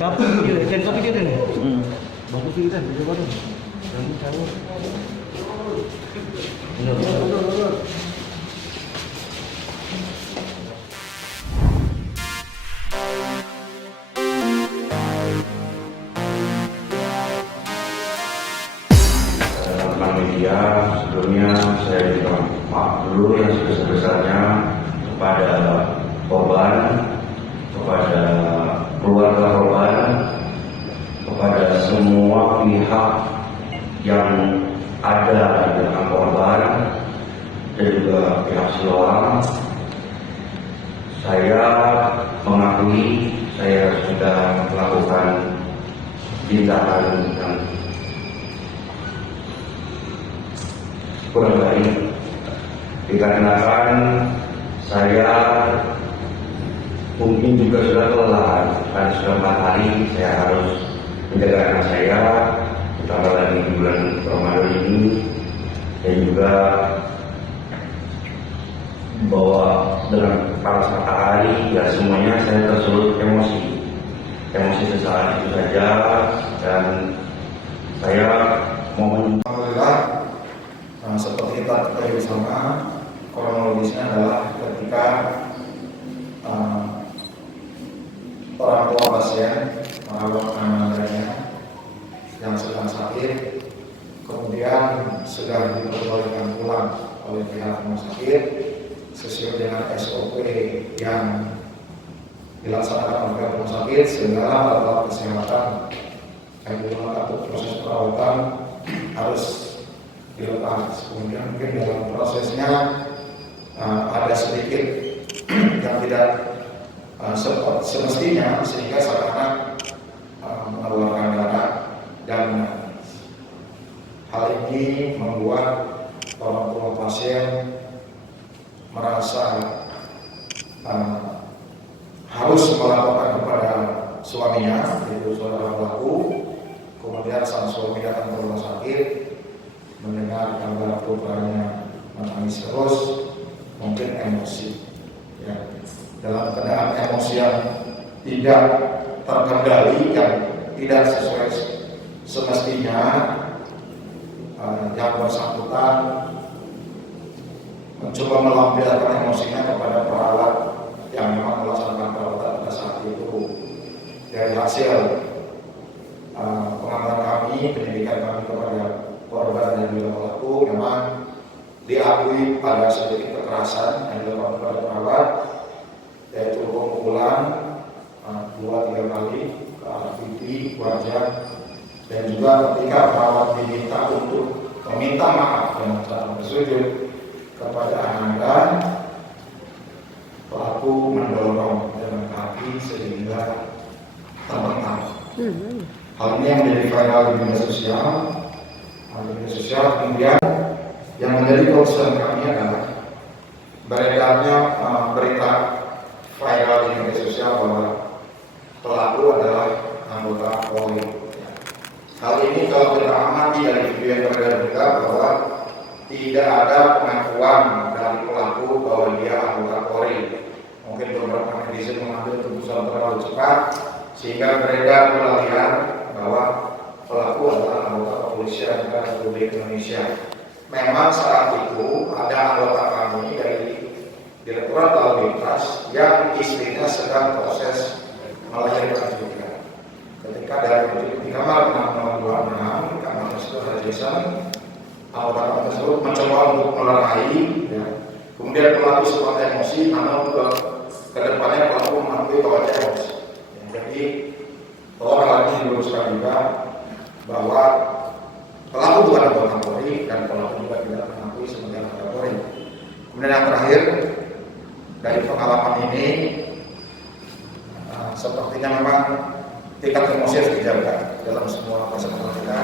Siapa dia? Jangan kopi dia nih. Bagus sih kan, coba dong. Nanti tahu. Tentang media, sebelumnya saya minta maaf dulu yang sebesar-besarnya kepada korban, kepada keluarga korban, kepada semua pihak yang ada di belakang korban dan juga pihak siloam. Saya mengakui saya sudah melakukan tindakan yang kurang baik, dikarenakan saya mungkin juga sudah kelelahan karena sudah 4 hari saya harus menjaga anak saya, ditambah lagi di bulan Ramadan ini, dan juga bahwa dengan panas matahari ya semuanya saya tersulut emosi sesaat itu saja, dan saya mau seperti kita ketahui bersama, kronologisnya adalah ketika orang tua pasien merawat anaknya yang sedang sakit, kemudian sudah diperbolehkan pulang oleh pihak rumah sakit sesuai dengan SOP yang dilaksanakan oleh rumah sakit, sehingga alat kesehatan yang digunakan untuk proses perawatan harus dilepas. Kemudian mungkin dalam prosesnya ada sedikit yang tidak semestinya, sehingga seakan-akan mengeluarkan darah dan hal ini membuat orang tua pasien merasa harus melaporkan kepada suaminya, yaitu saudara pelaku. Kemudian sang suami datang ke rumah sakit, mendengar kabar putranya menangis terus, mungkin emosi. Ya. Dalam keadaan emosi yang tidak terkendali, yang tidak sesuai semestinya, yang bersangkutan mencoba melampiaskan emosinya kepada perawat yang memang melaksanakan perawatan pada saat itu. Dari hasil pengamatan kami, penyidikan kami kepada korban dan juga pelaku, memang diakui pada sedikit kekerasan yang dilakukan kepada perawat, yaitu pukulan 2-3 kali ke arah pipi, wajah, dan juga ketika perawat diminta untuk meminta maaf dengan cara bersujud kepada Ananda, pelaku mendorong dengan kaki sehingga terpental. Hal ini yang menjadi viral di media sosial. Kemudian yang menjadi concern kami adalah beredarnya berita viral di media sosial bahwa pelaku adalah anggota Polri. Hal ini kalau kita amati dari video yang beredar juga bahwa tidak ada pengakuan dari pelaku bahwa dia anggota Polri. Mungkin beberapa netizen mengambil keputusan terlalu cepat sehingga beredar pelarian bahwa pelaku adalah anggota kepolisian Republik Indonesia. Memang saat itu ada anggota kami dari Direktorat Lalu Lintas yang istrinya sedang proses melahirkan juga. Ketika dari di kamar 626 kamar tersebut ada Jason, anggota kami tersebut mencoba untuk melerai, ya. Kemudian pelaku sempat emosi, namun ke depannya pelaku mengakui bahwa dia emosi. Ya, jadi bahwa hal ini diluruskan juga bahwa pelaku bukan anggota Polri dan pelaku juga tidak mengakui sebagai anggota Polri. Kemudian yang terakhir, dari pengalaman ini sepertinya memang tingkat emosi harus dijaga dalam semua kesempatan kita,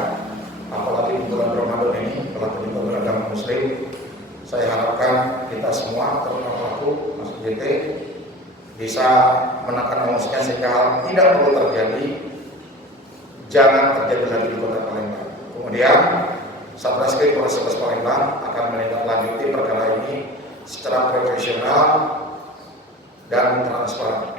apalagi di bulan Ramadan ini, pelaku juga beragama Muslim. Saya harapkan kita semua, terutama pelaku, masuk GT, bisa menekan emosinya sehingga hal tidak perlu terjadi, jangan terjadi lagi di Kota Palembang. Kemudian Satreskrim Polres Palembang akan menindaklanjuti perkara ini secara profesional dan transparan.